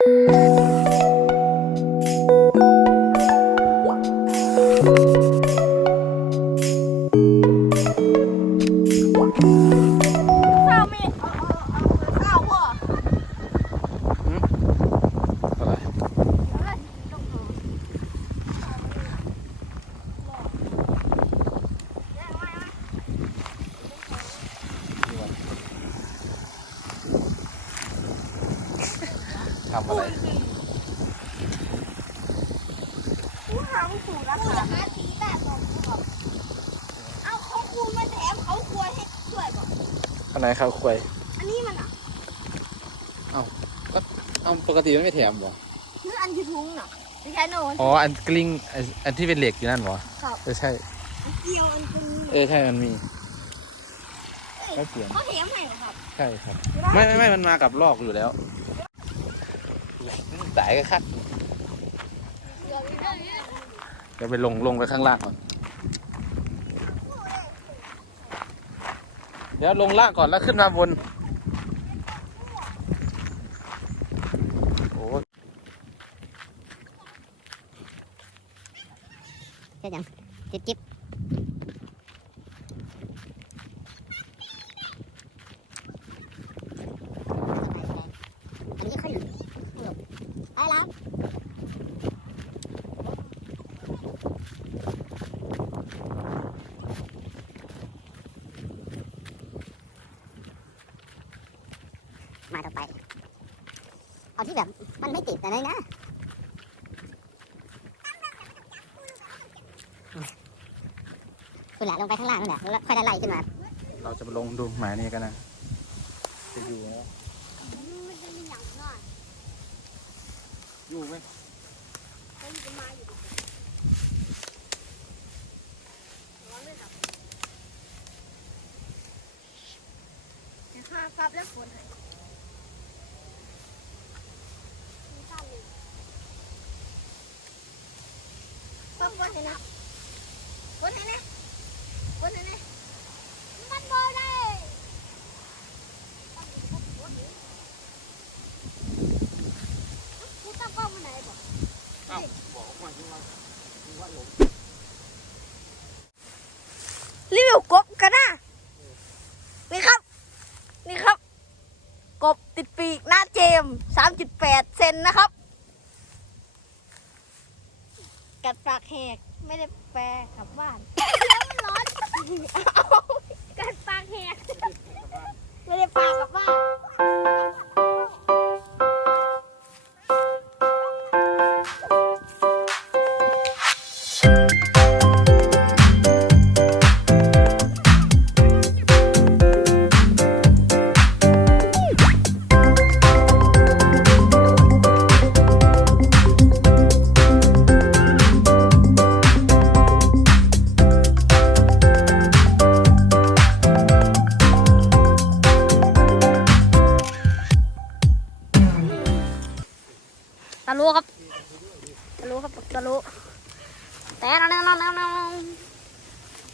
ทำอะไรผู้หาผู้รักษาสีแบบของเอาเขาคูณมาแถมเขาควรให้ช่วยบอกอันไหนข้าวควายอันนี้มันอ่ะเอาปกติมันไม่แถมบ่คืออันที่ทุ้งน่ะไม่ใช่โน่นอ๋ออันกลิ้งอันที่เป็นเหล็กอยู่นั่นบ่ครับใช่เกี่ยวอันตรงนี้ใช่มันมีเขาเปลี่ยนเขาแถมให้หรอครับใช่ครับไม่มันมากับลอกอยู่แล้วสายก็คัดเดี๋ยวไปลงไปข้างล่างก่อนเดี๋ยวลงล่างก่อนแล้วขึ้นมาบนโอ้ใช่ยังจิ๊บอันนี้ขึ้นไปแล้วมาต่อไปเอาที่แบบมันไม่ติดอะไรนะคุณแหละลงไปข้างล่างนั่นแหละแล้วค่อยได้ไล่ขึ้นมาเราจะมาลงดูหมายนี้กันนะจะอยู่ไหมอยู่ไหมครับแล้วฝนต้องฝนเห็นนะฝนเห็นนะฝนเห็นนะมันบ่ได้กูตั้งกล้องมาไหนบอกบอกมาที่ว่าหลงรีวิวกบกันนะนี่ครับนี่ครับกบติดปีกหน้าเจม 3.8 เซนนะครับกัดปากแหกไม่ได้แปลกลับบ้านแล้วมันร้อนกัดปากแหกไม่ได้ปลากลับบ้านตะลุครับตะลุครับตะลุแต่นั่ง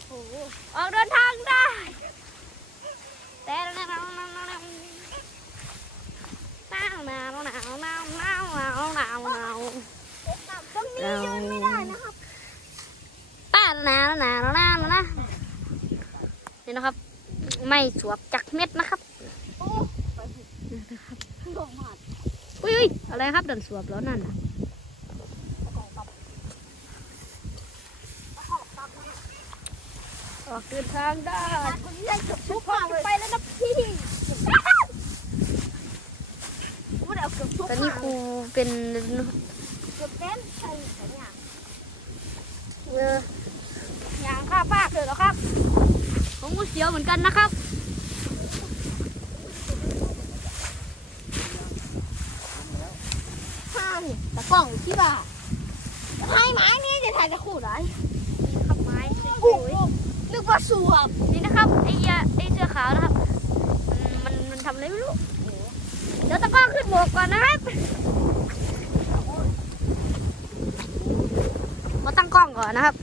โอ้ออกเดินทางได้แต่นั่งตรงนี้ยืนไม่ได้นะครับป้านะนี่นะครับไม่สวบจักเม็ดนะครับอุ้ยอะไรครับเดินสวบแล้วนั่นออกเดินทางได้ทุกฝั่งไปแล้วนะพี่ตอนนี้ครูเป็นเกือบเต้นใส่เนี่ยยางข้าป้าเกิดแล้วครับผมก็เสียวเหมือนกันนะครับตะกล้องที่ว่าให้ไม้นี่จะถ่ายจะขู่ได้ครับไม้นึกว่าสวบนี่นะครับไอ้เสื้อขาวนะครับมันทำอะไรไม่รู้เดี๋ยวตะกล้องขึ้นบกก่อนนะครับมาตั้งกล้องก่อนนะครับ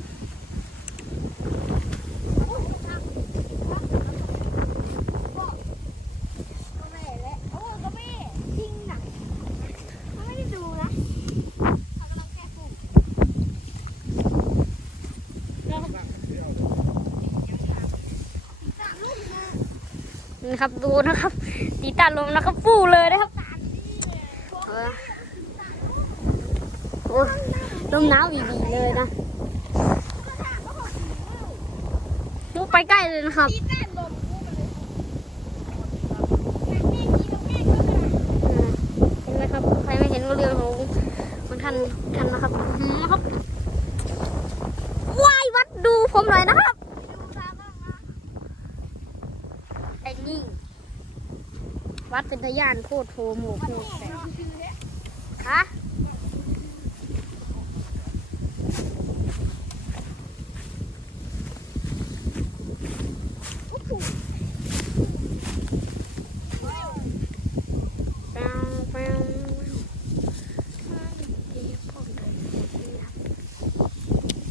นะครับดูนะครับตีตาลมนะครับฟูเลยนะครับโอ้ลมหนาวดีๆเลยนะมุกไปใกล้เลยนะครับเห็นไหมครับใครไม่เห็นก็เรื่องของท่านนะครับครับว้ายวัดดูผมหน่อยนะครับไอ้นี่วัดเป็นทะยานโคตรโทหมู่โคตรแต่ฮะ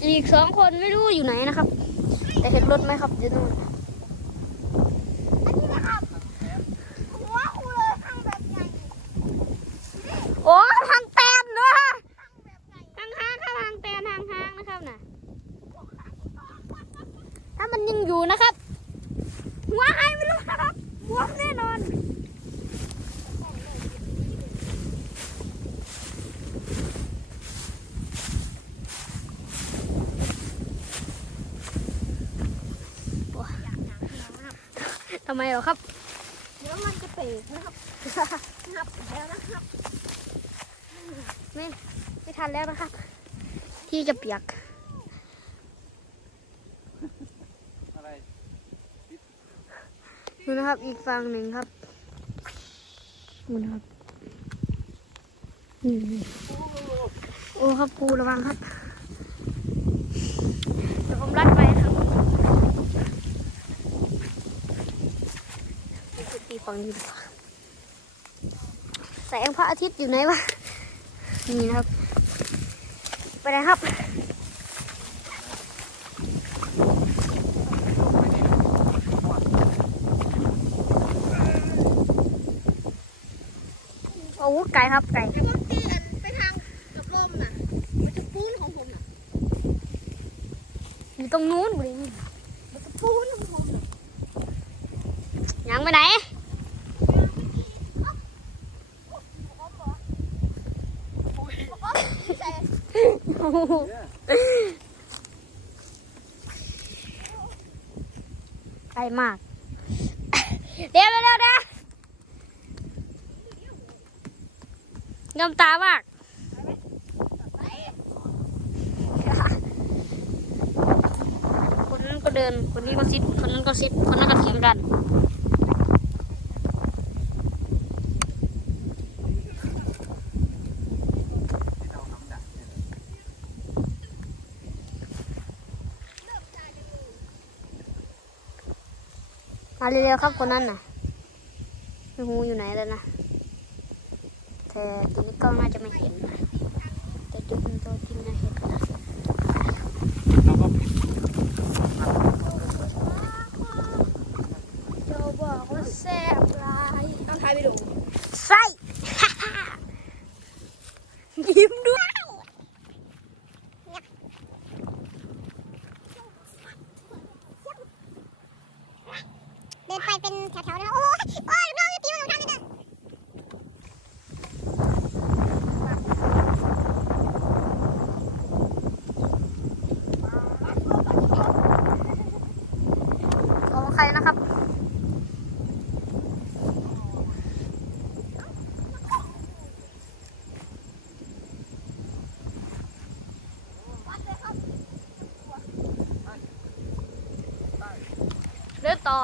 อีก2 คนไม่รู้อยู่ไหนนะครับแต่เห็นรถไหมครับอยู่นู่นโอ้ทางแตนด้วยทางห้างครับทางแตนทางห้างนะครับน่ะถ้ามันยังอยู่นะครับหัวให้ไม่รู้นะครับหัวแน่นอนทำไมเหรอครับเดี๋ยวมันจะเตะนะครับนับแล้วนะครับไม่ทันแล้วนะครับที่จะเปียกดูนะครับอีกฝั่งหนึ่งครับดูนะครับโอ้ครับปูระวังครับเดี๋ยวผมลัดไปครับตีฝั่งนี้ดีกว่าแสงพระอาทิตย์อยู่ไหนวะนี่นะครับไปไหนครับโอ้ไก่ครับไก่แล้วก็เปลี่ยนไปทางกับลมน่ะมันจะปูนของผมน่ะอยู่ตรงนู้นเลยมันจะปูนของผมยังไปไหนไกลมากเดี๋ยวน้ำตามากคนนั้นก็เดินคนนี้ก็ซิดคนนั้นก็ซิดคนนั้นก็เถียงกันมาเร็วๆครับคนนั้นน่ะไม่รู้อยู่ไหนแล้วนะแต่ทีนี้ก็น่าจะไม่เห็นนะแต่ดูเป็นตัวจริงนะเห็นนะเจ้าบอกว่าแซ่บลายต้องทายไปดูใส่ยิ้มด้วยเดินไปเป็นแถวๆนะโอ้ยน้องจะตีมันทางนี้นะของใครนะครับเดินต่อ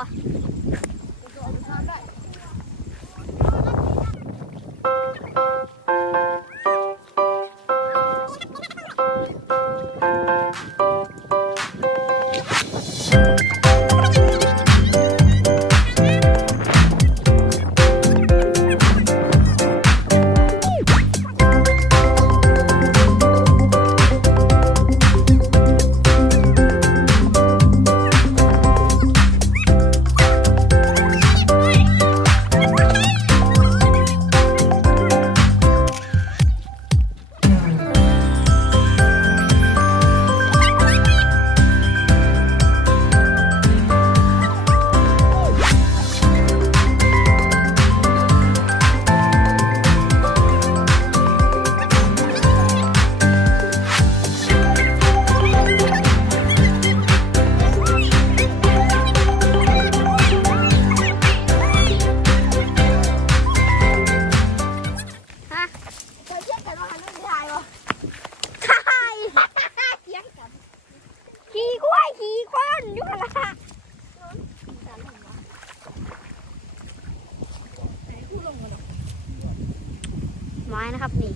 นะครับนี่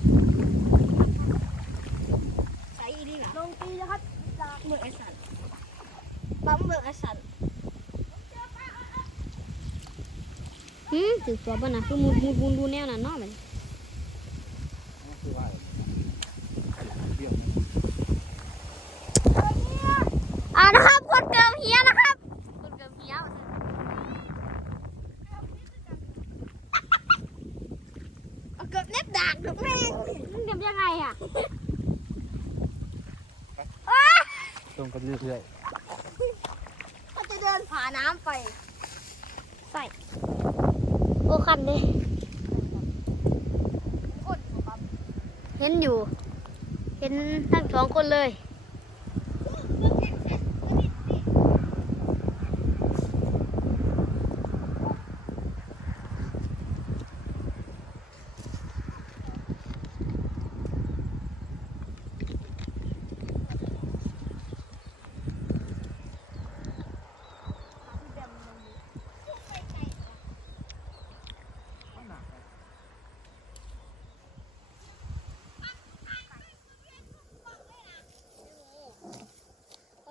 ใส่ดีนะลงตีนะครับจากเมืองไอสันปั๊มเมืองไอสันถือตัวบ้านะคือมุดดูแนวน่ะเนาะมันนะครับคนเกิมเฮียนะครับคนเกิมเฮียเอาเกือบเน็บดากเกือบแม่มันเก็บยังไงอ่ะตรงกันเรื่อยเขาจะเดินผ่าน้ำไปใส่โอ้คันดิเห็นอยู่เห็นทั้งสองคนเลย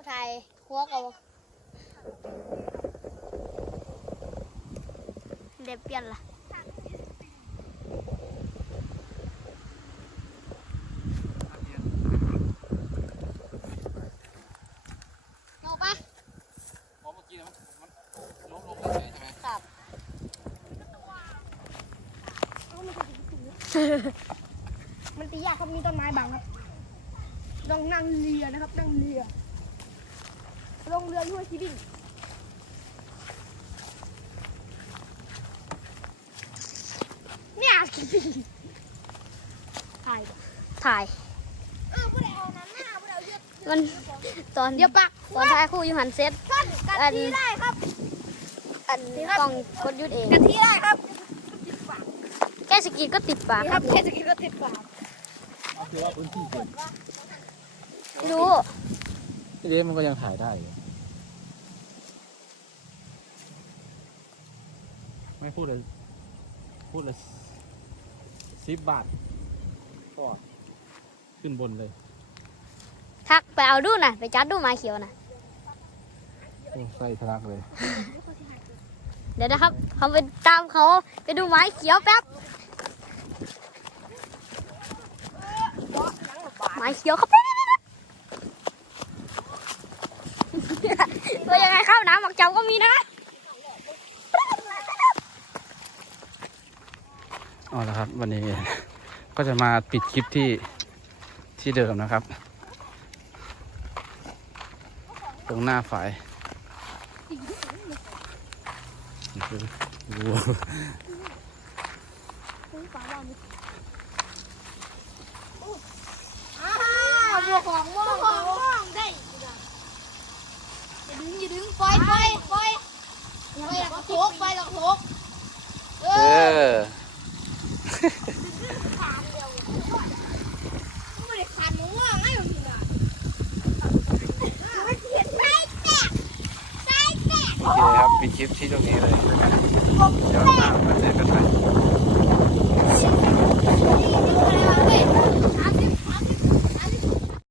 ไทยหัวกับเด็บเปลี่ยนละโนปะเมื่อกี้มันล้มลงเฉยใช่ไหมครับมันตียากเขามีต้นไม้บังครับต้องนั่งเรือนะครับนั่งเรือลงเรือด้วยชีบินเนี่ยถ่ายผู้ใดเอาน้ำหน้าผู้ใดเอาเยอะมันตอนเดี๋ยวปักตอนท้ายคู่ยูหันเซ็ตกันที่ได้ครับอันกล้องกดยุดเองกันที่ได้ครับแค่สกีก็ติดปากครับแค่สกีก็ติดปากคือว่าพื้นที่เกินไม่รู้ที่เด็กมันก็ยังถ่ายได้ไม่พูดเลย10 บาทก็ขึ้นบนเลยทักไปเอาดูนะไปจัดดูไม้เขียวนะใส่ทะลักเลยเดี๋ยวนะครับเขาไปตามเขาไปดูไม้เขียวแป๊บไม้เขียวครับตัวยังไงครับน้ำหมักจำก็มีนะอ๋อแล้วครับวันนี้ก็จะมาปิดคลิปที่เดิมนะครับตรงหน้าฝายบัวของม่วงได้อย่าดึงไฟหลักโถกเออไม่ได้ขาดม่วงไงแบบนี้นะโอเคครับปิดคลิปที่ตรงนี้เลยเดี๋ยวหน้ามาเจอกันใหม่